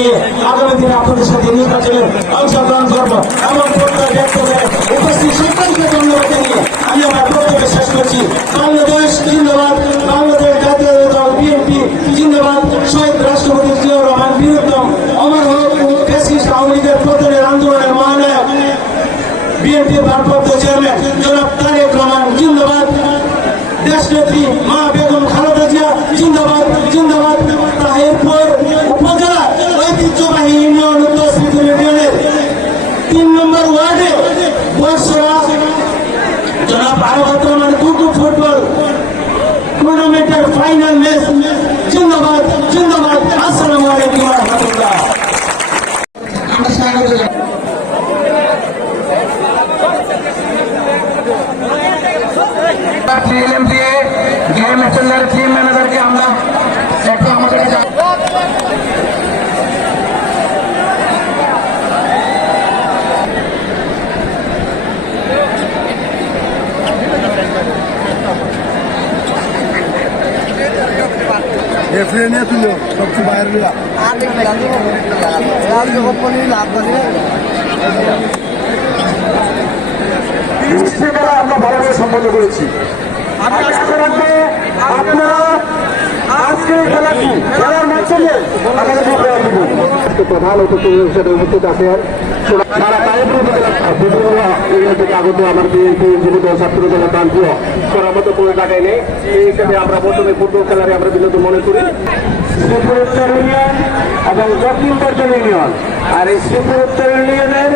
নিয়ে আগামী দিনে আপনাদের সাথে নির্বাচনে অংশগ্রহণ করবো এমন প্রত্যয় ব্যক্ত করে উপস্থিত সকলকে ধন্যবাদ জানিয়ে আমি আমার বক্তব্য শেষ করছি। বাংলাদেশ জিন্দাবাদ, বাংলাদেশ জাতীয় দল বিএনপি জিন্দাবাদ, শহীদ রাষ্ট্রপতি জিয়াউর রহমান বীরত্তম, অমর হোক ফ্যাসিস্ট আওয়ামী লীগের পতনের আন্দোলনের মহানায়ক বিএনপির ভারপ্রাপ্ত চেয়ারম্যান জনাব তারেক রহমান জিন্দাবাদ, দেশনেত্রী মা বেগম খালেদা জিয়া জিন্দাবাদ জিন্দাবাদ। তাহিরপুর উপজেলা ঐতিহ্যবাহী ইউনিয়ন উত্তর শ্রীপুর ইউনিয়নের 3 নম্বর ওয়ার্ডে বর্ষরা জনাব আরাফাত রহমান কুকু ফুটবল টুর্নামেন্টের ফাইনাল ম্যাচ জিন্দাবাদ জিন্দাবাদ। আসসালামু আলাইকুম ওয়া রাহমাতুল্লাহ। আমরা স্বাগত গেম ম্যানেজার টিম ম্যানেজারকে আমরা একটু আমাদের নিয়ে তুলো সবচেয়ে বাইরে আমরা ভালোভাবে সম্পন্ন করেছি। আপনারা আজকে খেলাটি খেলার মাধ্যমে প্রধান অতিথি হিসেবে উপস্থিত আছেন সারা বিভিন্ন ইউনিয়ন থেকে আগত আমার বিএনপি যুবদল ছাত্র দল প্রান্তীয় করার মতো কোনো জায়গায় নেই। এই হিসেবে আমরা প্রথমে ফুটবল খেলারে আমরা বিনোদ মনে করি শ্রীপুর উত্তর ইউনিয়ন এবং দক্ষিণ পশ্চিম ইউনিয়ন। আর এই শ্রীপুর উত্তর ইউনিয়নের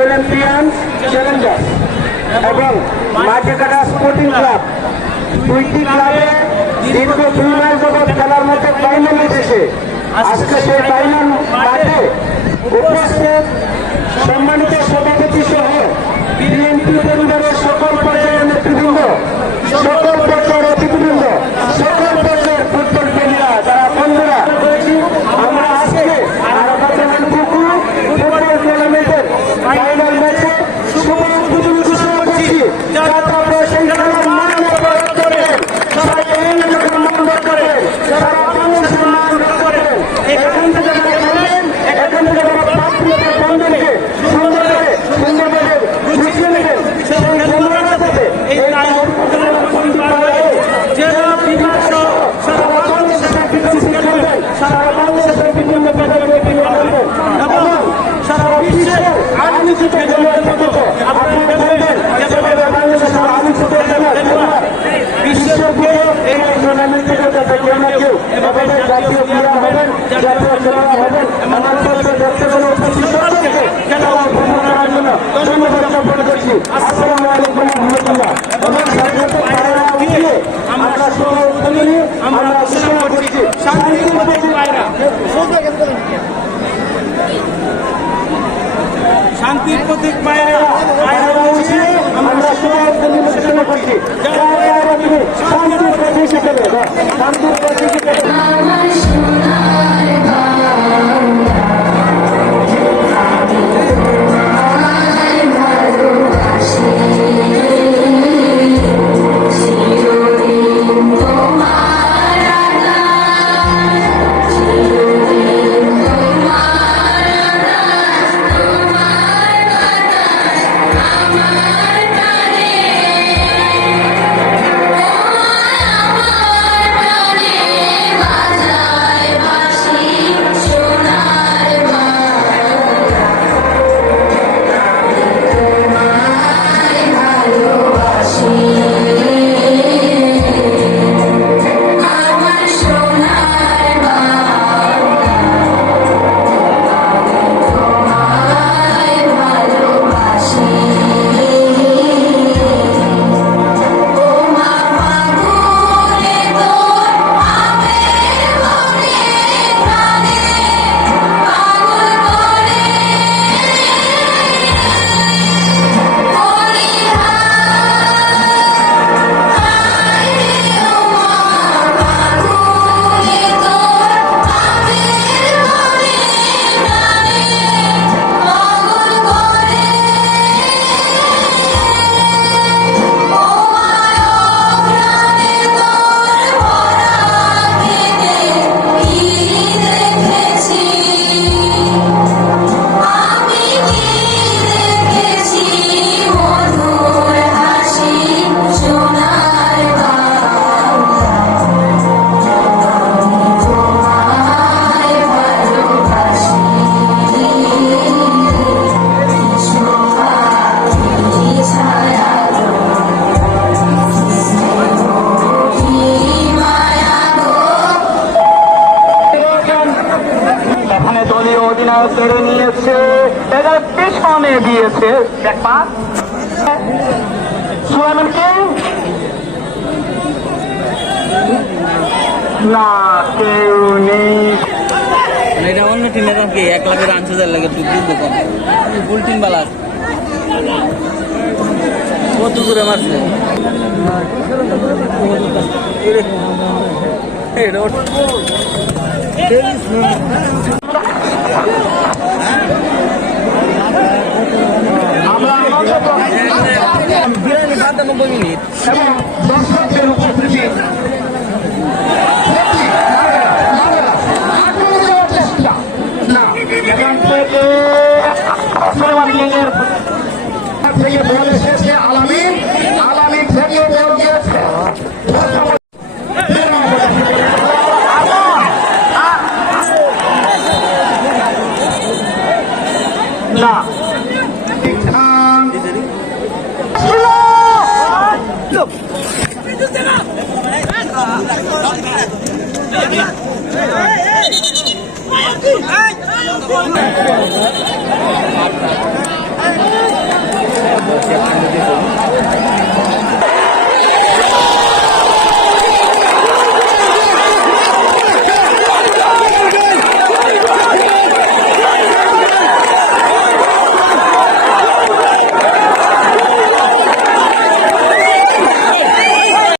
অলিম্পিয়ান চ্যালেঞ্জার এবং মাটিকাটা স্পোর্টিং ক্লাব, দুইটি ক্লাবে দীর্ঘ 2 মাস যাবৎ খেলার মধ্যে ফাইনাল এসেছে। আজকে সেই ফাইনাল মাঠে উপস্থিত সম্মানিত সভাপতি সহ বিএনপি পরিবারের সকল পর্যায়ের নেতৃবৃন্দ, সকল পর্যায়ের অতিথিবৃন্দ, সকল পর্যায়ের ফুটবল প্রেমীরা, যারা বন্ধুরা, আমরা আজকে আরাফাত রহমান কুকু ফুটবল টুর্নামেন্টের ফাইনাল ম্যাচে শুভ উদ্বোধন ঘোষণা করছি। যারা আপনারা সেই খেলার মান বরকত করেন, সারা ইউনিয়নের মান বরকত করেন, সারা বাংলাদেশের মান বরকত করেন। এখান থেকে যারা খেলেন, এখান থেকে যারা প্রাপ্তিকে বন্ধনকে সুন্দরভাবে বুঝিয়ে নেবেন, সেই সম্মানের সাথে এই জেলা বিভাগ সহ সারা বাংলাদেশের বিকশিত করবেন, সারা বাংলাদেশের বিভিন্ন পদক্ষেপ করবেন এবং সারা বিশ্বের আলোচিত আপনি দেখবেন যেভাবে বাংলাদেশের আলোচিত বিশ্বকে এই টুর্নামেন্ট থেকে যাতে কেউ না কেউ এভাবে জাতীয় ক্রীড়া হবেন, জাতীয় খেলোয়াড় হবেন। আমার পক্ষে ব্যক্তিগত উপস্থিত সকলকে খেলা ভ্রমণ করার জন্য ধন্যবাদ জ্ঞাপন করছি। আসসালামু আলাইকুম ওয়া রাহমাতুল্লাহ। এবং স্বাগত পায়রা উঠিয়ে আমরা সহযোগী আমরা ঘোষণা করছি শান্তির প্রতীক পায়রা, শান্তির প্রতীক পায়রা, পায়রা উঠিয়ে আমরা সহযোগী ঘোষণা করছি শান্তির প্রতীক হিসেবে, শান্তির প্রতীক হিসেবে। আমার হচ্ছে ব্যাকপাস সুলাইমান কিং না কেউ নেই এটা অন্য টিমের কি 1 লাখের আনছে যার লাগে তুই দিন দেখো ফুল টিম বালা আছে কত করে মারছে এটা আমরা 90 মিনিট এবং দর্শকদের উপস্থিতি থেকে বল এসেছে আলামিন থেকে বল গিয়েছে না Hey!